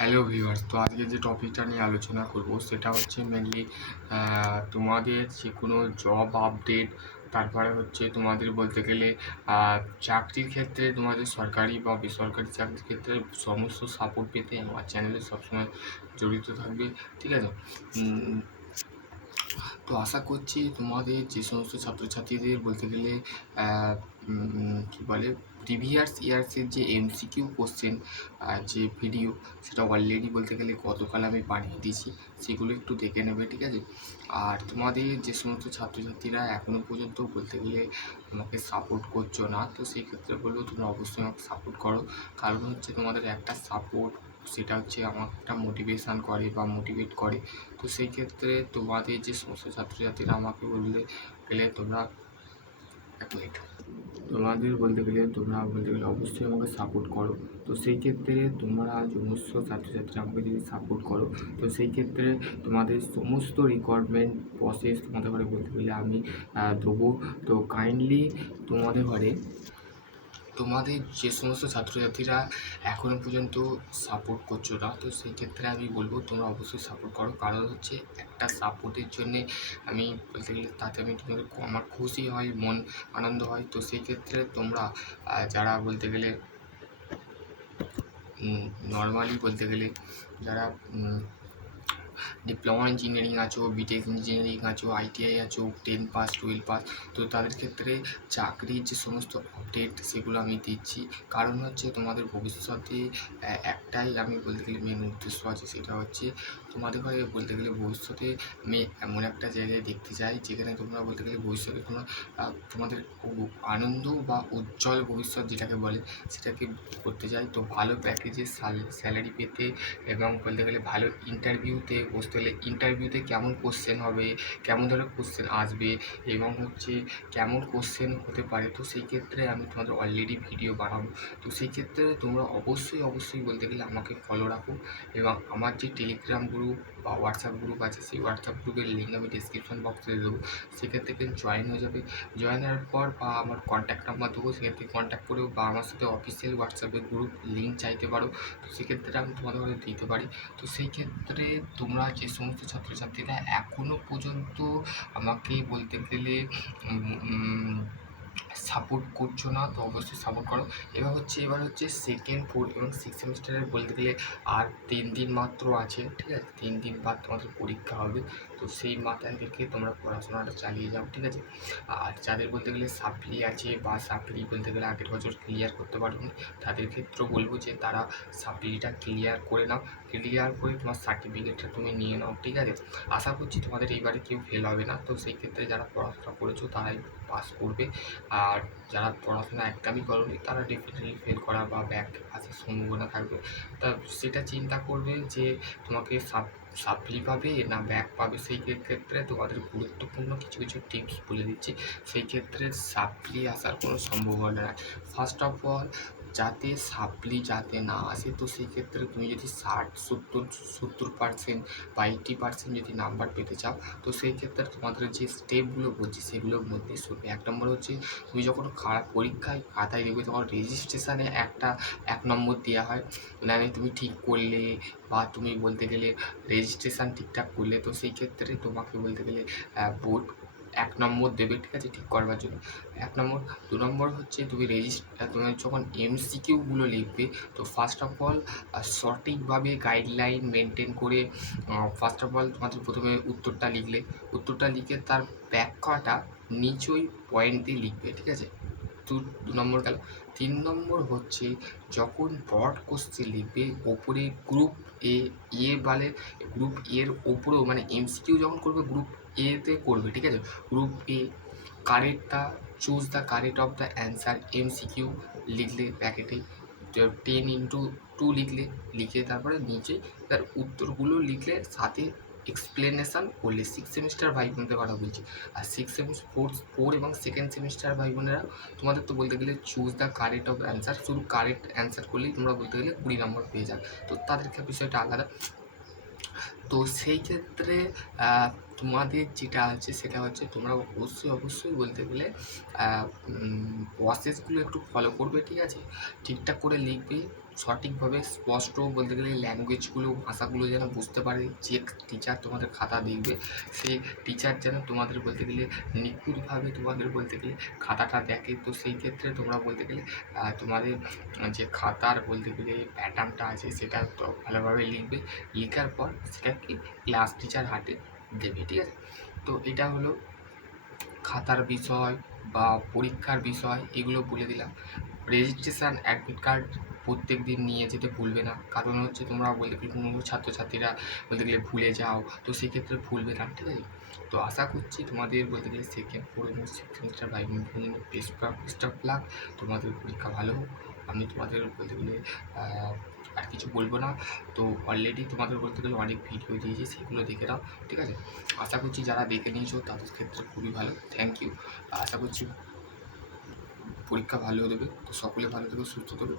Hello viewers, তো আজকে যে টপিকটা নিয়ে আলোচনা করব সেটা হচ্ছে মেনলি তোমাদের যে কোনো জব আপডেট, তারপরে হচ্ছে তোমাদের বলতে গেলে চাকরির ক্ষেত্রে তোমাদের সরকারি বা বেসরকারি চাকরির ক্ষেত্রে সমস্ত সাপোর্ট পেতে আমার চ্যানেলে সবসময় জড়িত থাকবে, ঠিক আছে? তো আশা করছি তোমাদের যে সমস্ত ছাত্রছাত্রীদের বলতে গেলে কী বলে প্রিভিয়াস ইয়ার্সের যে এমসিকিউ কোশ্চেন যে ভিডিও, সেটা অলরেডি বলতে গেলে গতকাল আমি পাঠিয়ে দিয়েছি, সেগুলো একটু দেখে নেবে, ঠিক আছে? আর তোমাদের যে সমস্ত ছাত্রছাত্রীরা এখনও পর্যন্ত বলতে গেলে আমাকে সাপোর্ট করছো না, তো সেই ক্ষেত্রে বলবো তোমরা অবশ্যই আমাকে সাপোর্ট করো। কারণ হচ্ছে তোমাদের একটা সাপোর্ট, সেটা হচ্ছে আমাকে মোটিভেশান করে বা মোটিভেট করে। তো সেই ক্ষেত্রে তোমাদের যে সমস্ত ছাত্রছাত্রীরা আমাকে বলতে গেলে তোমরা তোমরা বলতে গেলে অবশ্যই আমাকে সাপোর্ট করো। তো সেই ক্ষেত্রে তোমরা সমস্ত ছাত্রছাত্রীরা আমাকে যদি সাপোর্ট করো, তো সেই ক্ষেত্রে তোমাদের সমস্ত রিকোয়ারমেন্ট প্রসেস তোমাদের ঘরে বলতে গেলে আমি দেবো। তো কাইন্ডলি তোমাদের যে সমস্ত ছাত্রছাত্রীরা এখনও পর্যন্ত সাপোর্ট করছো না, তো সেই ক্ষেত্রে আমি বলবো তোমরা অবশ্যই সাপোর্ট করো। কারণ হচ্ছে একটা সাপোর্টের জন্যে আমি বলতে গেলে তাতে আমি তোমাদের আমার খুশি হয়, মন আনন্দ হয়। তো সেই ক্ষেত্রে তোমরা যারা বলতে গেলে নর্মালি বলতে গেলে যারা ডিপ্লোমা ইঞ্জিনিয়ারিং আছো, বিটেক ইঞ্জিনিয়ারিং আছো, আইটিআই আছো, 10 পাস 12 পাস, তো তাদের ক্ষেত্রে চাকরির যে সমস্ত আপডেট সেগুলো আমি দিচ্ছি। কারণ হচ্ছে তোমাদের ভবিষ্যতে একটাই আমি বলতে গেলে মেন উদ্দেশ্য আছে, সেটা হচ্ছে তোমাদের ঘরে বলতে গেলে ভবিষ্যতে আমি এমন একটা জায়গায় দেখতে চাই যেখানে তোমরা বলতে গেলে ভবিষ্যতে তোমরা তোমাদের আনন্দ বা উজ্জ্বল ভবিষ্যৎ যেটাকে বলে সেটাকে করতে চাই। তো ভালো প্যাকেজের স্যালারি পেতে এবং বলতে গেলে ভালো ইন্টারভিউতে বসতে গেলে ইন্টারভিউতে কেমন কোশ্চেন হবে, কেমন ধরনের কোশ্চেন আসবে এবং হচ্ছে কেমন কোশ্চেন হতে পারে, তো সেই ক্ষেত্রে আমি তোমাদের অলরেডি ভিডিও বানাবো। তো সেই ক্ষেত্রে তোমরা অবশ্যই বলতে গেলে আমাকে ফলো রাখো এবং আমার যে টেলিগ্রাম গ্রুপ বা হোয়াটসঅ্যাপ গ্রুপ আছে, সেই হোয়াটসঅ্যাপ গ্রুপের লিঙ্ক আমি ডিসক্রিপশন বক্সে দেবো। সেক্ষেত্রে কিন্তু জয়েন হয়ে যাবে। জয়েন হওয়ার পর বা আমার কন্ট্যাক্ট নাম্বার দেবো, সেক্ষেত্রে কন্ট্যাক্ট করেও বা আমার সাথে অফিসিয়াল হোয়াটসঅ্যাপের গ্রুপ লিঙ্ক চাইতে পারো। তো সেক্ষেত্রে আমি তোমাদের ঘরে দিতে পারি। তো সেই ক্ষেত্রে তোমরা যে সমস্ত ছাত্রছাত্রীরা এখনও পর্যন্ত আমাকে বলতে গেলে সাপোর্ট করছো না, তো অবশ্যই সাপোর্ট করো। এবার হচ্ছে সেকেন্ড, ফোর্থ এবং সিক্স সেমিস্টারের বলতে গেলে আর 3 দিন মাত্র আছে, ঠিক আছে? 3 দিন বাদ তোমাদের পরীক্ষা হবে। তো সেই মাথায় রেখে তোমরা পড়াশোনাটা চালিয়ে যাও, ঠিক আছে? আর যাদের বলতে গেলে সাপ্লি আছে বা সাপ্লি বলতে গেলে আগের বছর ক্লিয়ার করতে পারোনি, তাদের ক্ষেত্রেও বলবো যে তারা সাপ্লিটা ক্লিয়ার করে নাও। ক্লিয়ার করে তোমার সার্টিফিকেটটা তুমি নিয়ে নাও, ঠিক আছে? আশা করছি তোমাদের এইবারে কেউ ফেল হবে না। তো সেই ক্ষেত্রে যারা পড়াশোনা করেছো তারাই পাস করবে, আর যারা পড়াশোনা একদমই করোনি তারা ডেফিনেটলি ফেল করা বা ব্যাক আসার সম্ভাবনা থাকবে। তা সেটা চিন্তা করবে যে তোমাকে সাপ্লি পাবে না ব্যাক পাবে। সেই ক্ষেত্রে তোমাদের গুরুত্বপূর্ণ কিছু টিপস বলে দিচ্ছি। সেই ক্ষেত্রে সাপ্লি আসার কোনো সম্ভাবনা নেই। ফার্স্ট অফ অল, যাতে সাপ্লি যাতে না আসে, তো সেই ক্ষেত্রে তুমি যদি 60-70% বা 80% যদি নাম্বার পেতে চাও, তো সেই ক্ষেত্রে তোমাদের যে স্টেপগুলো বলছি সেগুলোর মধ্যে শুনবে। 1 নম্বর হচ্ছে তুমি যখন পরীক্ষায় খাতায় দেখবে তখন রেজিস্ট্রেশনে 1 নম্বর দেওয়া হয়, মানে তুমি ঠিক করলে বা তুমি বলতে গেলে রেজিস্ট্রেশন ঠিকঠাক করলে, তো সেই ক্ষেত্রে তোমাকে বলতে গেলে বোর্ড 1 নম্বর দেবে, ঠিক আছে? ঠিক করবার জন্য 1 নম্বর। 2 নম্বর হচ্ছে তুমি যখন এমসিকিউগুলো লিখবে, তো ফার্স্ট অফ অল সঠিকভাবে গাইডলাইন মেনটেন করে ফার্স্ট অফ অল তোমাদের প্রথমে উত্তরটা লিখে তার ব্যাখ্যাটা নিচই পয়েন্ট দিয়ে লিখবে, ঠিক আছে? 2 নম্বর গেল। 3 নম্বর হচ্ছে যখন ব্রড কোশ্চেন লিখবে, ওপরে গ্রুপ গ্রুপ এর ওপরেও মানে এমসিকিউ যখন করবে গ্রুপ এতে করবে, ঠিক আছে? Group A choose the correct of the answer MCQ লিখলে প্যাকেটে 10x2 লিখে তারপরে নিচে তার উত্তরগুলো লিখলে সাথে এক্সপ্লেনেশান করলে। 6 সেমিস্টার ভাই বোনদের কথা বলছি। আর 4 এবং সেকেন্ড সেমিস্টার ভাই বোনেরা, তোমাদের তো বলতে গেলে choose the correct of answer, শুধু কারেক্ট অ্যান্সার করলেই তোমরা বলতে গেলে 20 নম্বর পেয়ে যাবে। তো তাদের বিষয়টা আলাদা। তো সেই ক্ষেত্রে তোমাদের যেটা আছে সেটা হচ্ছে তোমরা অবশ্যই বলতে গেলে প্রসেসগুলো একটু ফলো করবে, ঠিক আছে? ঠিকঠাক করে লিখবে, সঠিকভাবে স্পষ্ট বলতে গেলে ল্যাঙ্গুয়েজগুলো ভাষাগুলো যেন বুঝতে পারে যে টিচার তোমাদের খাতা দেখবে, সেই টিচার যেন তোমাদের বলতে গেলে নিখুঁতভাবে তোমাদের বলতে গেলে খাতাটা দেখে। তো সেই ক্ষেত্রে তোমরা বলতে গেলে তোমাদের যে খাতার বলতে গেলে প্যাটার্নটা আছে সেটা তো ভালোভাবে লিখবে, লেখার পর সেটাকে ক্লাস টিচার হাতে দেবে, ঠিক আছে? তো এটা হলো খাতার বিষয় বা পরীক্ষার বিষয়, এগুলো বলে দিলাম। রেজিস্ট্রেশন অ্যাডমিট কার্ড প্রত্যেক দিন নিয়ে যেতে ভুলবে না, কারণ হচ্ছে তোমরা বলতে গেলে কোনো ছাত্রছাত্রীরা বলতে গেলে ভুলে যাও, তো সেক্ষেত্রে ভুলবে না, ঠিক আছে? তো আশা করছি তোমাদের বলতে গেলে সেকেন্ড ফোর এবং six semester bye best of luck, তোমাদের পরীক্ষা ভালো হোক। আমি তোমাদের বলতে গেলে আর কিছু বলবো না। তো অলরেডি তোমাদের বলতে গেলে অনেক ভিডিও দিয়েছি, সেগুলো দেখে নাও, ঠিক আছে? আশা করছি যারা দেখে নিয়েছো তাদের ক্ষেত্রে খুবই ভালো, থ্যাংক ইউ। আশা করছি পরীক্ষা ভালো দেবে। তো সকলে ভালো থেকো, সুস্থ থেকো।